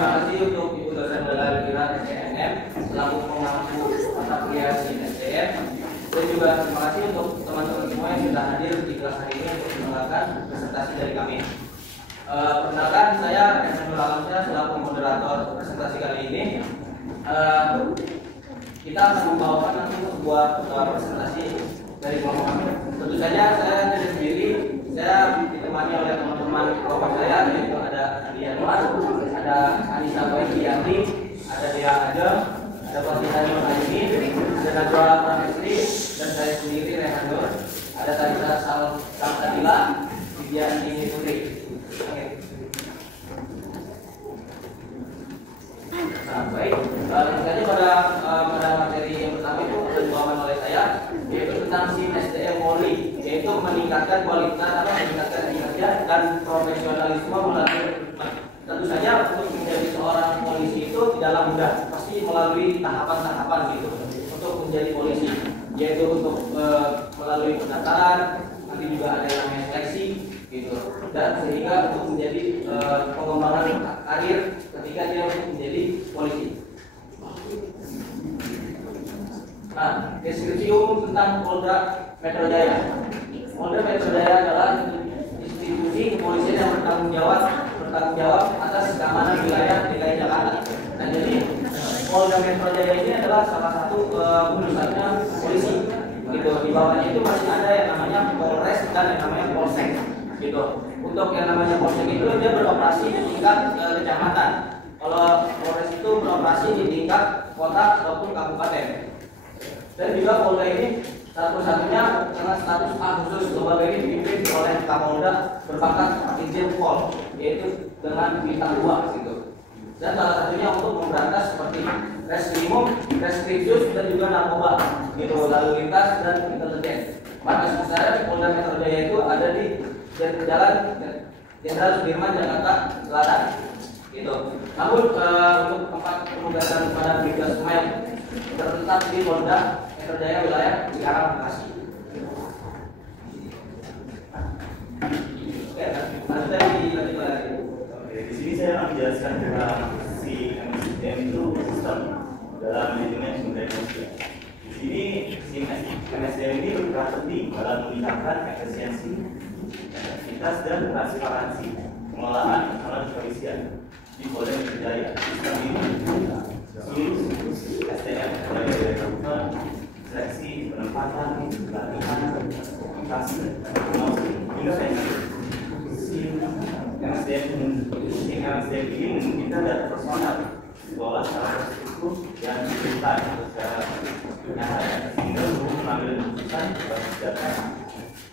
terima kasih untuk Ibu dosen Bela SDM selaku pemangku mata kuliah SDM. Dan juga terima kasih untuk teman-teman semua yang sudah hadir di kelas hari ini untuk mendengarkan presentasi dari kami. Perkenalkan, saya Esenul Alamsyah selaku moderator presentasi kali ini. Kita akan membawakan nanti sebuah presentasi dari kelompok kami. Tentu saja saya tidak sendiri, saya ditemani oleh teman-teman kelompok saya, yaitu ada Andi Anwar, ada Anissa Bayianti, ada Dea Adem, ada Fathia Nur Aini, ada Najwa Pramestri, dan saya sendiri Rehan Nur, ada Tarisa Salsabila, Widya Ini Putri. Nah, baik, langsung saja pada materi yang pertama itu akan dibawakan oleh saya, yaitu tentang SIM SDM Polri, yaitu meningkatkan kualitas kinerja dan profesionalisme melalui rekrutmen. Tentu saja untuk menjadi seorang polisi itu tidaklah mudah, pasti melalui tahapan-tahapan gitu untuk menjadi polisi, yaitu untuk melalui pendaftaran, nanti juga ada yang namanya seleksi gitu, dan sehingga untuk menjadi pengembangan karir ketika dia untuk menjadi polisi. Nah, deskripsi umum tentang Polda Metro Jaya. Polda Metro Jaya adalah institusi kepolisian yang bertanggung jawab atas keamanan wilayah DKI Jakarta. Nah, jadi Polda Metro Jaya ini adalah salah satu penulisannya polisi. Gitu. Di bawahnya itu masih ada yang namanya Polres dan yang namanya Polsek. Gitu. Untuk yang namanya Polsek itu dia beroperasi di tingkat kecamatan. Kalau Polres itu beroperasi di tingkat kota ataupun kabupaten. Dan juga Polda ini satu-satunya dengan status A khusus lembaga ini dipimpin oleh Kapolda berpangkat Irjen Pol, yaitu dengan bintang 2 gitu. Dan salah satunya untuk memberantas seperti reskrimum, reskripsius dan juga narkoba, gitu, lalu lintas dan intelijen. Markas besar Polda Metro Jaya itu ada di Jalan Jenderal Sudirman, Jakarta Selatan, gitu. Namun untuk tempat penugasan pada Brigade Smile terletak di Polda Metro Jaya wilayah Cikarang, Bekasi. Di sini saya akan menjelaskan tentang si MSDM itu sistem dalam manajemen sumber daya manusia. Di sini si MSDM ini berperan penting dalam meningkatkan efisiensi, efektivitas dan transparansi pengelolaan alat kepolisian di Polda Metro Jaya. Sistem ini seluruh SDM mulai dari rekrutmen, seleksi, penempatan, pelatihan, komunikasi, promosi hingga pensiun. MSDM ini memungkinkan data personal diolah secara terstruktur dan diberikan secara nyata sehingga untuk mengambil keputusan berbasis data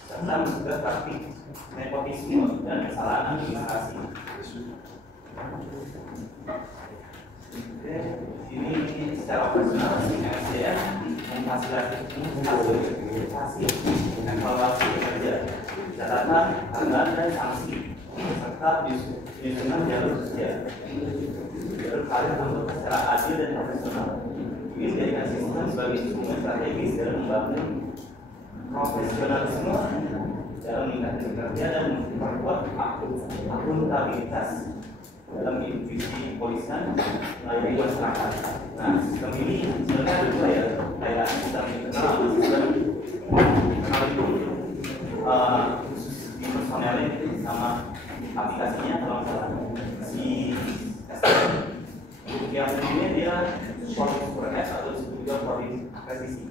serta mencegah praktik nepotisme dan kesalahan administrasi. Ini secara operasional MSDM memfasilitasi evaluasi kerja, catatan, anggaran dan sanksi serta penyusunan jalur kerja, jalur karir untuk secara adil dan profesional. Ini menjadikan sistem sebagai instrumen strategis dalam membangun profesionalisme dalam meningkatkan kerja dan memperkuat akuntabilitas dalam institusi kepolisian melayani masyarakat. Nah, sistem ini sebenarnya ada dua ya, kayak sistem internal atau sistem internal itu khusus di personelnya sama aplikasinya kalau misalnya si SDM. Untuk yang sebelumnya dia super S atau juga koordinasi presisi.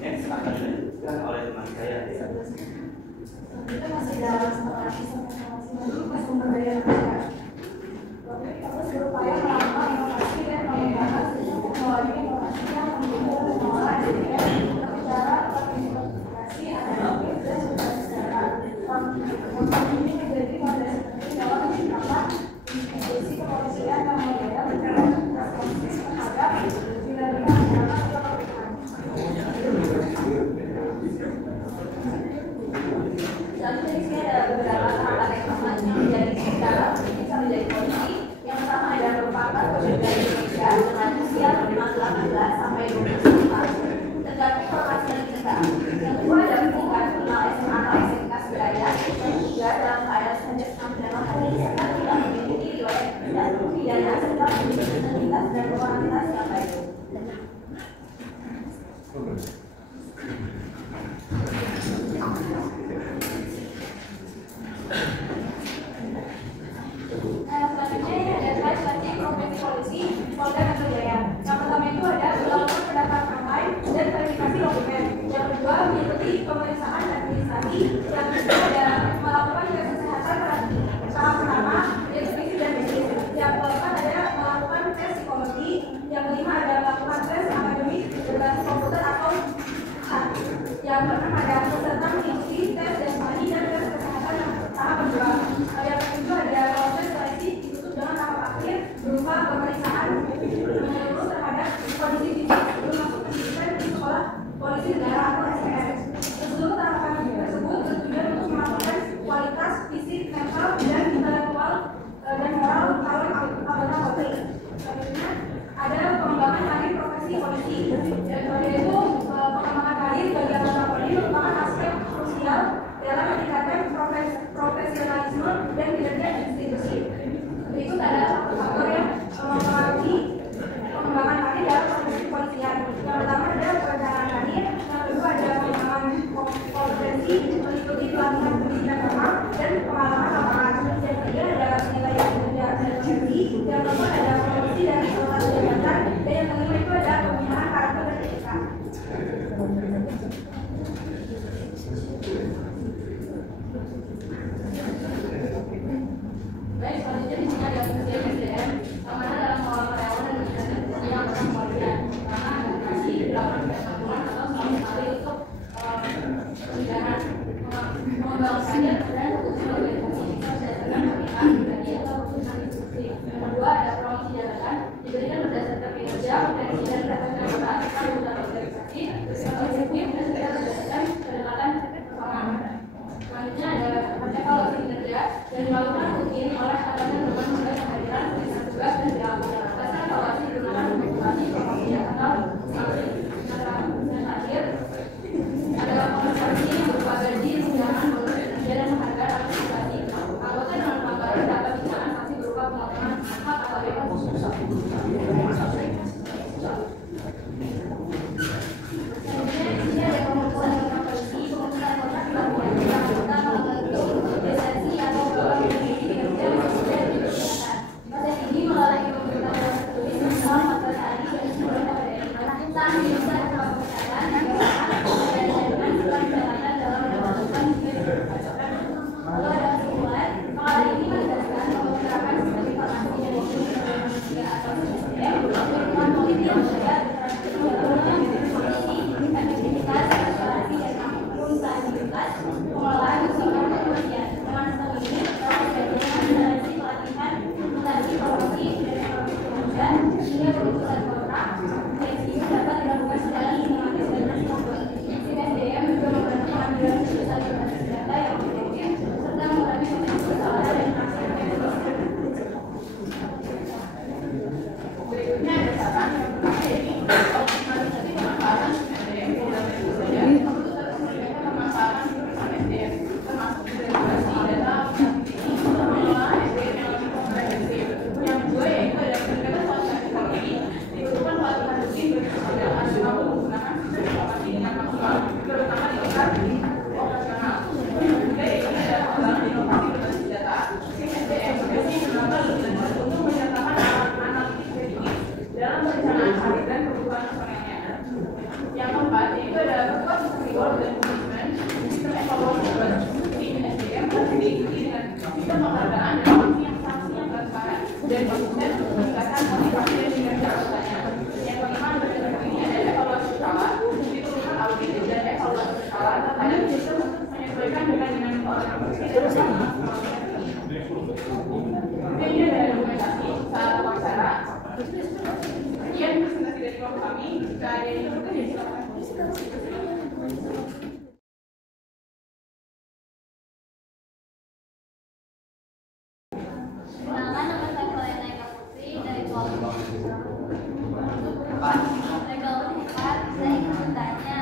Next akan dilanjutkan oleh teman saya. Kita masih dalam sumber daya manusia. Kita berupaya melakukan inovasi dan pengembangan teknologi informasi yang mendukung pengelolaan SDM secara terintegrasi, adaptif dan berkelanjutan. Ini menjadi fondasi penting dalam menciptakan institusi kepolisian yang modern dan responsif terhadap dinamika masyarakat atau perubahan. Selanjutnya di sini ada beberapa tahapan rekrutmen yang menjadi secara bisa menjadi polisi. Yang pertama ada merupakan pekerja Indonesia dengan usia minimal 18 sampai 24 tahun, tergantung lokasi yang ditetap. Yang kedua ada pendidikan minimal SMA atau SMK sederajat. Yang ketiga dalam keadaan saja penampilan rohani serta tidak memiliki Selanjutnya ini ada slide seleksi profesi polisi Polda Metro Jaya. Yang pertama itu ada melakukan pendaftaran online dan verifikasi dokumen. Yang kedua mengikuti pemeriksaan administrasi. Yang ketiga ada melakukan tes kesehatan tahap pertama yaitu fisik dan medis. Yang keempat ada melakukan tes psikologi. Yang kelima ada melakukan tes akademik berbasis komputer atau SAT. Yang keenam ada peserta mengikuti tes jasmani dan tes kesehatan tahap kedua. Yang ketujuh ada proses seleksi ditutup dengan tahap akhir berupa pemeriksaan menyeluruh terhadap kondisi fisik sebelum masuk pendidikan di sekolah polisi negara atau SPM. Seluruh tahapan tersebut bertujuan untuk melakukan kualitas fisik, mental, dan intelektual dan moral calon anggota Polri. Selanjutnya ada pengembangan karir profesi polisi. Yaitu pengembangan karir bagi anggota Polri merupakan aspek krusial dalam meningkatkan profesionalisme dan kinerja institusi. Berikut ada faktor yang mempengaruhi pengembangan karir dalam profesi kepolisian. Yang pertama ada perencanaan karir, yang kedua ada pengembangan kompetensi mengikuti pelatihan pendidikan formal dan pengalaman lapangan. Yang ketiga ada penilaian kinerja dan profesi. Yang keempat ada promosi dan evaluasi jabatan. Dan yang kelima itu ada pembinaan karakter dan etika. Baik, selanjutnya di sini ada fungsi SDM, yang mana dalam mengelola karyawan dan meningkatkan fungsi yang kepolisian. Karena administrasi dilakukan setiap bulan atau setahun sekali untuk pemindahan, pengembangan karir dan fungsi organisasi berdasarkan pembinaan pribadi atau keputusan institusi. Yang kedua ada promosi jabatan, diberikan berdasarkan kinerja, kompetensi dan prestasi anggota serta kebutuhan organisasi. Eksekutif berdasarkan kedekatan performa. Selanjutnya ada evaluasi kinerja yang dilakukan rutin oleh atasan dengan memulai kehadiran perintah tugas dan dilakukan. Hasil evaluasi digunakan untuk motivasi promosi atau sanksi. Dan terakhir ada kompensasi yang berupa gaji, tunjangan, bonus kinerja dan penghargaan administrasi. Anggota dengan pelanggaran dapat dikenakan sanksi berupa pemotongan hak atau bebas. Selanjutnya di sini ada pembentukan anggota polisi, pembentukan kontrak dilakukan anggota membentuk lisensi atau beberapa definisi kinerja dan kegiatan. Proses ini melalui pembentukan tertulis minimal 14 hari dari sebelum KPDN. Saat ini bisa ada kesehatan yang dilakukan dan dijadikan sebuah catatan dalam mendapatkan lalu ada kesimpulan. Pengawasan ini menegaskan bahwa menerapkan sistem informasi dan informasi atau SDM dengan politik yang berbeda efektivitas, transparansi, dan akuntabilitas pengelolaan usaha kepolisian. Dengan sistem ini, proses administrasi, pelatihan, mutasi, promosi, dan ekonomi pekerja hingga pemutusan kontrak seleksi dapat dilakukan secara sistematis dan terstruktur. Sistem SDM juga membantu pengambilan keputusan berbasis data yang objektif serta mengurangi potensi kesalahan dan aksi efektif. Berikutnya ada saran yang pertama yaitu optimalisasi pemanfaatan SDM. Dalam perencanaan karir dan kebutuhan personelnya. Yang keempat, yaitu ada membuat sistem reward dan punishment, sistem evaluasi berbasis fungsi SDM harus diikuti dengan sistem penghargaan dan sanksi yang transparan dan konsisten untuk meningkatkan motivasi dan kinerja anggotanya. Yang kelima, berdasarkan ini ada evaluasi berkala, diperlukan audit dan evaluasi berkala terhadap sistem untuk menyesuaikan dengan dinamika organisasi dan transformasi. Kemudian ada dokumentasi saat wawancara. Sekian presentasi dari kelompok kami. Jika ada yang diperlukan, ya silakan. Perkenalkan, nama saya Valena Eka Putri dari kelompok legal 4. Saya ingin bertanya,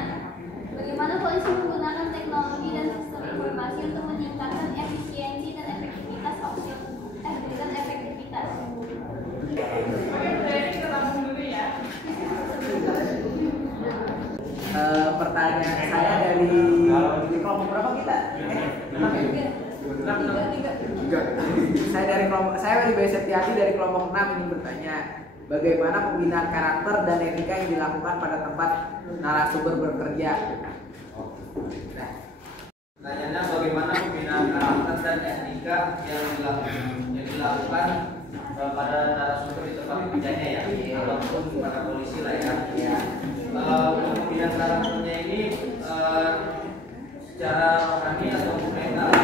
bagaimana polisi menggunakan teknologi dan sistem informasi untuk meningkatkan efisiensi dan efektivitas Pertanyaan saya dari kelompok berapa kita? 6 ya? 3. Saya dari Saya Weli B. Septiadi dari kelompok 6 ingin bertanya, bagaimana pembinaan karakter dan etika yang dilakukan pada tempat narasumber bekerja? Pertanyaannya bagaimana pembinaan karakter dan etika yang dilakukan pada narasumber di tempat kerjanya ya, ataupun pada polisi lah ya. Pembinaan karakternya ini secara rohani atau mental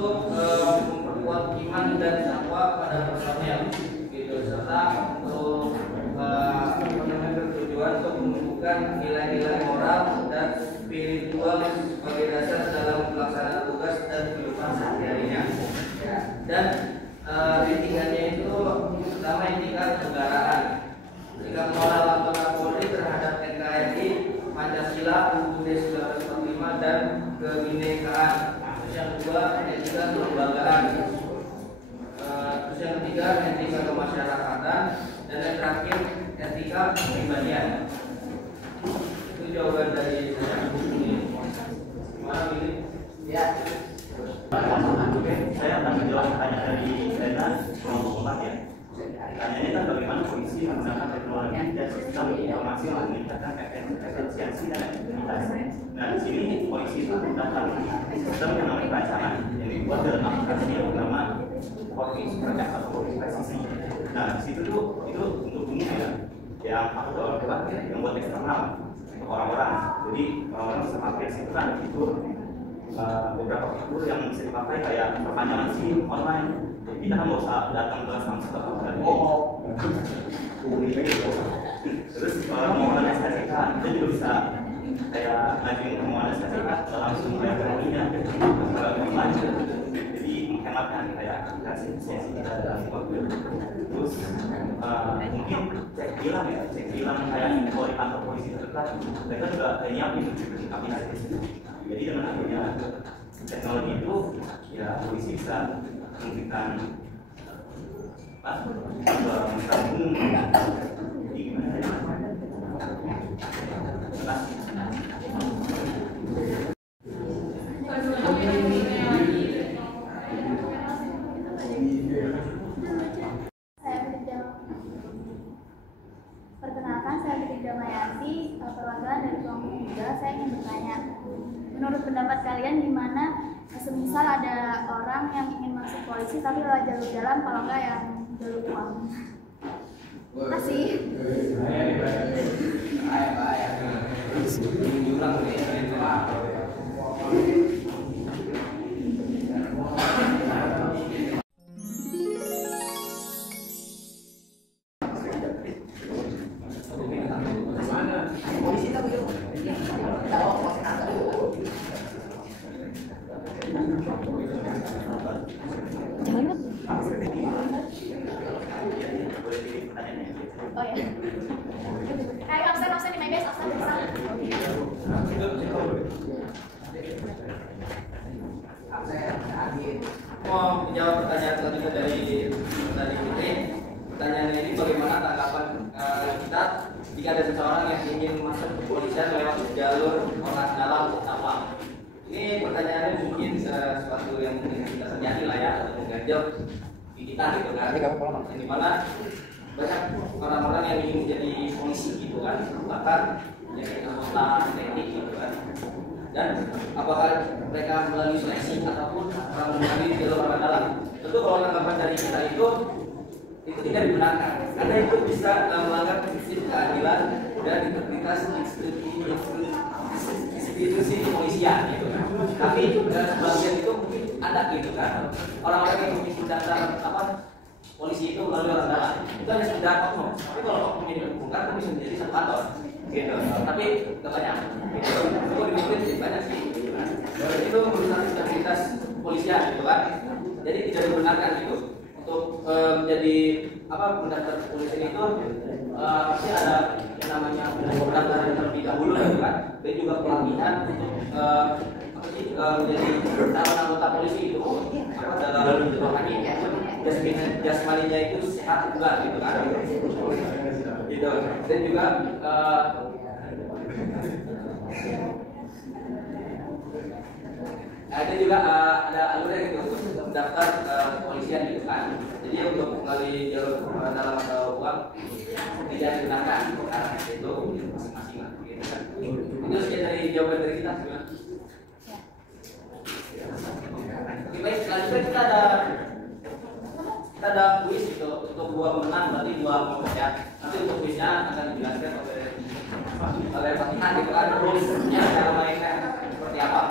untuk memperkuat iman dan takwa pada personel gitu, serta untuk bertujuan untuk menumbuhkan nilai-nilai moral dan spiritual sebagai dasar dalam pelaksanaan tugas dan kehidupan sehari-harinya. Dan etikanya itu pertama etika kenegaraan, etika moral anggota Polri terhadap NKRI, Pancasila, UUD 1945 dan kebinekaan. Terus yang kedua etika kelembagaan. Terus yang ketiga etika kemasyarakatan, dan yang terakhir etika kepribadian. Itu jawaban dari saya. Gimana ini? Ya. Oke, saya akan menjawab pertanyaan dari Rena kelompok 4 ya. Pertanyaannya kan bagaimana polisi menggunakan teknologi dan sistem informasi untuk meningkatkan efisiensi dan efektivitas. Nah, di sini polisi itu menggunakan sistem yang namanya perancangan yang dibuat dalam aplikasi yang bernama Polisi Project atau Polisi Presisi. Nah, di situ tuh itu untuk umum ya, yang aku tahu yang buat eksternal untuk orang-orang. Jadi orang-orang bisa pakai situ kan itu beberapa fitur yang bisa dipakai kayak perpanjangan SIM online. Jadi kita nggak usah datang ke Samsung atau terus permohonan SKCK kita juga bisa kayak ngajuin permohonan SKCK langsung bayar teknologinya online. Jadi menghematkan kayak aplikasi kita dalam waktu. Terus mungkin cek hilang ya, cek hilang kayak kalau di kantor polisi terdekat mereka juga nyiapin aplikasi. Jadi dengan adanya teknologi itu ya polisi bisa memberikan menggabung. Jadi gimana ya? Perkenalkan, saya Brida Mayati, perwakilan dari kelompok 3. Saya ingin bertanya, menurut pendapat kalian gimana semisal ada orang yang ingin masuk polisi tapi lewat jalur dalam, kalau enggak yang jalur uang? Terima kasih. Oh ya. Absen di my best, absen. Mau menjawab pertanyaan selanjutnya dari Fitri. Pertanyaannya ini bagaimana tanggapan kita jika ada seseorang yang ingin masuk ke kepolisian lewat jalur ormas dalam utama. Ini pertanyaannya mungkin sesuatu yang mungkin kita terjadi lah ya, atau mengganjal di kita gitu kan. Di mana banyak orang-orang yang ingin menjadi polisi gitu kan, bahkan menjadi anggota TNI gitu kan. Dan apakah mereka melalui seleksi ataupun melalui jalur orang dalam? Tentu kalau tanggapan dari kita itu tidak dibenarkan, karena itu bisa melanggar prinsip keadilan dan integritas institusi kepolisian gitu kan. Tapi sebagian itu mungkin ada gitu kan, orang-orang yang mungkin daftar polisi itu melalui orang dalam itu hanya sekedar oknum. Tapi kalau oknum ini dihubungkan itu bisa menjadi satu kantor gitu. Tapi nggak banyak gitu. Itu dimungkin banyak sih gitu kan. Itu merusak integritas kepolisian gitu kan. Jadi tidak dibenarkan gitu untuk menjadi mendaftar kepolisian itu pasti ada yang namanya pendaftaran terlebih dahulu gitu kan. Dan juga pelatihan untuk menjadi calon anggota polisi itu dalam rohani jasmaninya itu sehat juga gitu kan gitu. Dan juga ada juga ada alurnya gitu untuk mendaftar polisi kepolisian gitu kan. Jadi untuk melalui jalur dalam atau uang tidak digunakan karena itu masing-masing lah gitu kan. Itu sekian dari jawaban dari kita sebenarnya. Oke, baik, selanjutnya kita ada kuis gitu untuk 2 pemenang, berarti 2 kelompok ya. Nanti untuk kuisnya akan dijelaskan oleh Fatihah gitu kan, rulesnya cara mainnya seperti apa.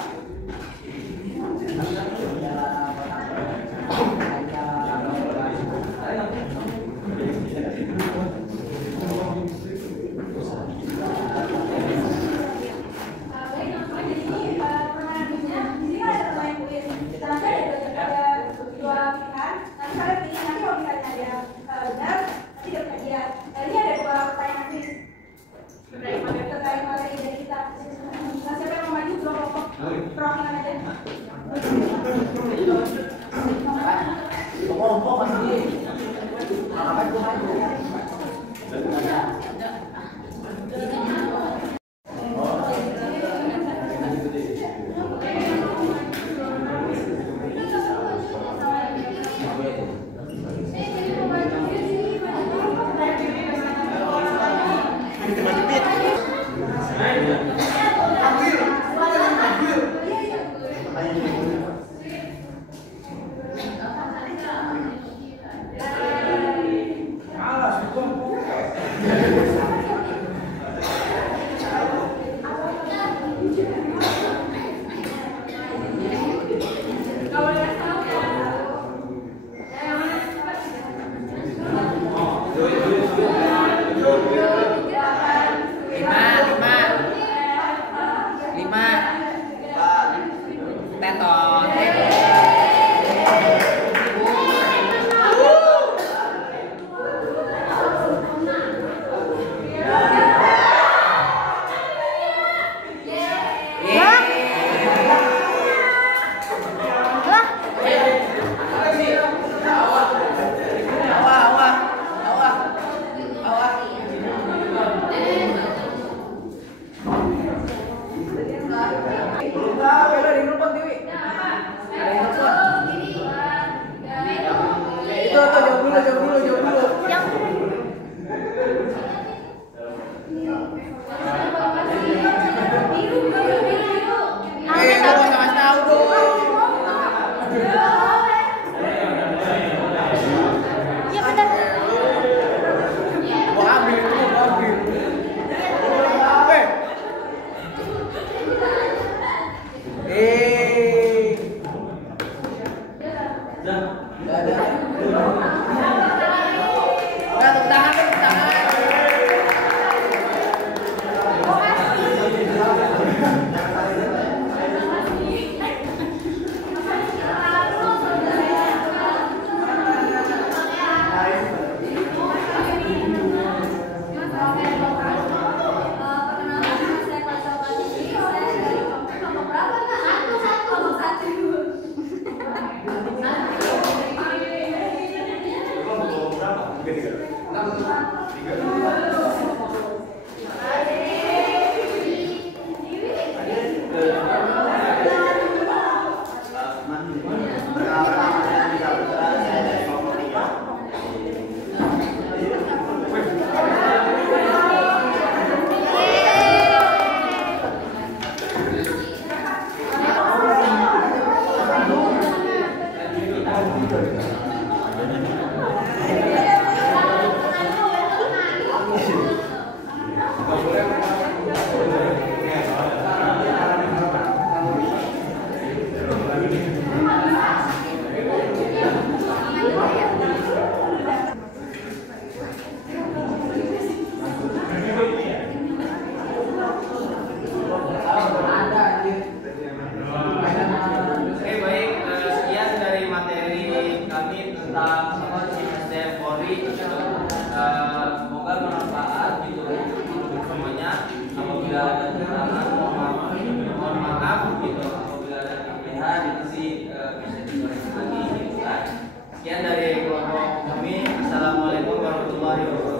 Semoga bermanfaat gitu semuanya. Apabila ada kekurangan mohon maaf gitu. Apabila ada kelebihan itu sih bisa dikoreksi lagi gitu kan. Sekian dari kelompok kami. Assalamualaikum warahmatullahi wabarakatuh.